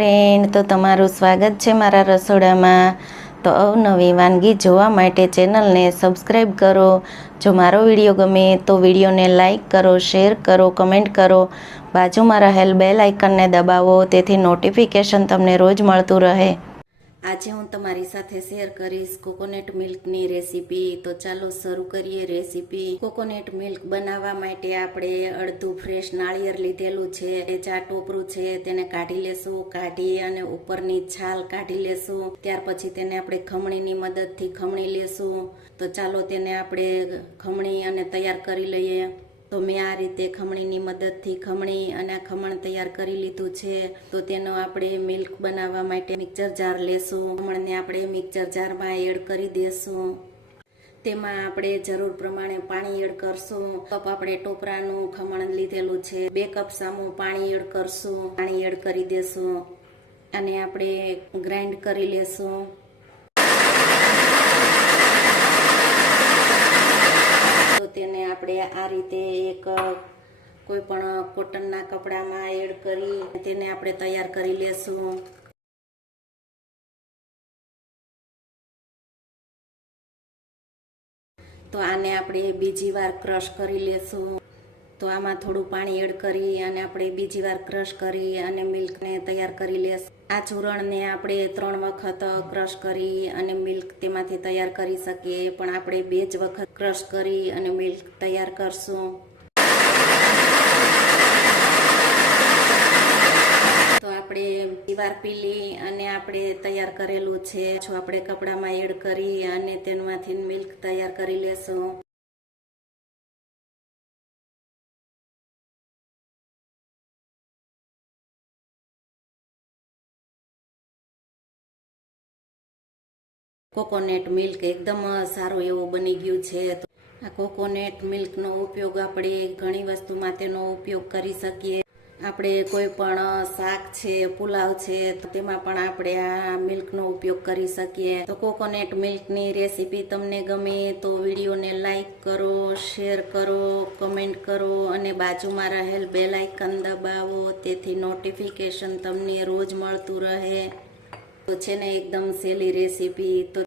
Friend, તો તમારું સ્વાગત છે મારા રસોડામાં। તો અવનવી વાનગી જોવા માટે ચેનલને સબસ્ક્રાઈબ કરો। જો મારો વિડીયો ગમે તો વિડીયોને લાઈક કરો, શેર કરો, કમેન્ટ કરો। બાજુમાં રહેલ બેલ આઇકનને દબાવો તેથી નોટિફિકેશન તમને રોજ મળતું રહે। આજે હું તમારી સાથે શેર કરીશ કોકોનટ મિલ્કની રેસીપી। તો ચાલો શરૂ કરીએ રેસીપી। કોકોનટ મિલ્ક બનાવવા માટે આપણે અડધું ફ્રેશ નાળિયેર લીધેલું છે। એ ચા ટોપરું છે તેને કાઢી લેશું। કાઢી અને ઉપરની છાલ કાઢી લેશું। ત્યાર પછી તેને આપણે ખમણીની મદદથી ખમણી લેશું। તો ચાલો તેને આપણે ખમણી અને તૈયાર કરી લઈએ। તો મેં આ રીતે ખમણીની મદદથી ખમણી અને આ ખમણ તૈયાર કરી લીધું છે। તો તેનો આપણે મિલ્ક બનાવવા માટે મિક્સર જાર લેશું। ખમણને આપણે મિક્સર જારમાં એડ કરી દેશું। તેમાં આપણે જરૂર પ્રમાણે પાણી એડ કરશું। કપ આપણે ટોપરાનું ખમણ લીધેલું છે, 2 કપ સામું પાણી એડ કરશું। પાણી એડ કરી દેશું અને આપણે ગ્રાઇન્ડ કરી લેશું। તો તેને આપણે આ રીતે એક કોઈ પણ કોટનના કપડામાં એડ કરી તેને આપણે તૈયાર કરી લેશું। તો આને આપણે બીજી વાર ક્રશ કરી લેશું। તો આમાં થોડું પાણી એડ કરી અને આપણે બીજી વાર ક્રશ કરી અને મિલ્કને તૈયાર કરી લેશું। આ ચૂરણને આપણે 3 વખત ક્રશ કરી અને મિલ્ક તેમાંથી તૈયાર કરી શકીએ, પણ આપણે 2 જ વખત ક્રશ કરી અને મિલ્ક તૈયાર કરશું। તો આપણે દીવાર પીલી અને આપણે તૈયાર કરેલું છે જો આપણે કપડામાં એડ કરી અને તેમાંથી મિલ્ક તૈયાર કરી લેશું। કોકોનટ મિલ્ક એકદમ સારું એવું બની ગયું છે। આ કોકોનટ મિલ્કનો ઉપયોગ આપણે ઘણી વસ્તુમાં તેનો ઉપયોગ કરી શકીએ। આપણે કોઈ પણ શાક છે, પુલાવ છે, તો તેમાં પણ આપણે આ મિલ્કનો ઉપયોગ કરી શકીએ। તો કોકોનટ મિલ્કની રેસીપી તમને ગમે તો વિડીયોને લાઈક કરો, શેર કરો, કમેન્ટ કરો અને બાજુમાં રહેલ બેલ આઇકન દબાવો તેથી નોટિફિકેશન તમને રોજ મળતું રહે। તો છે ને એકદમ સહેલી રેસીપી। તો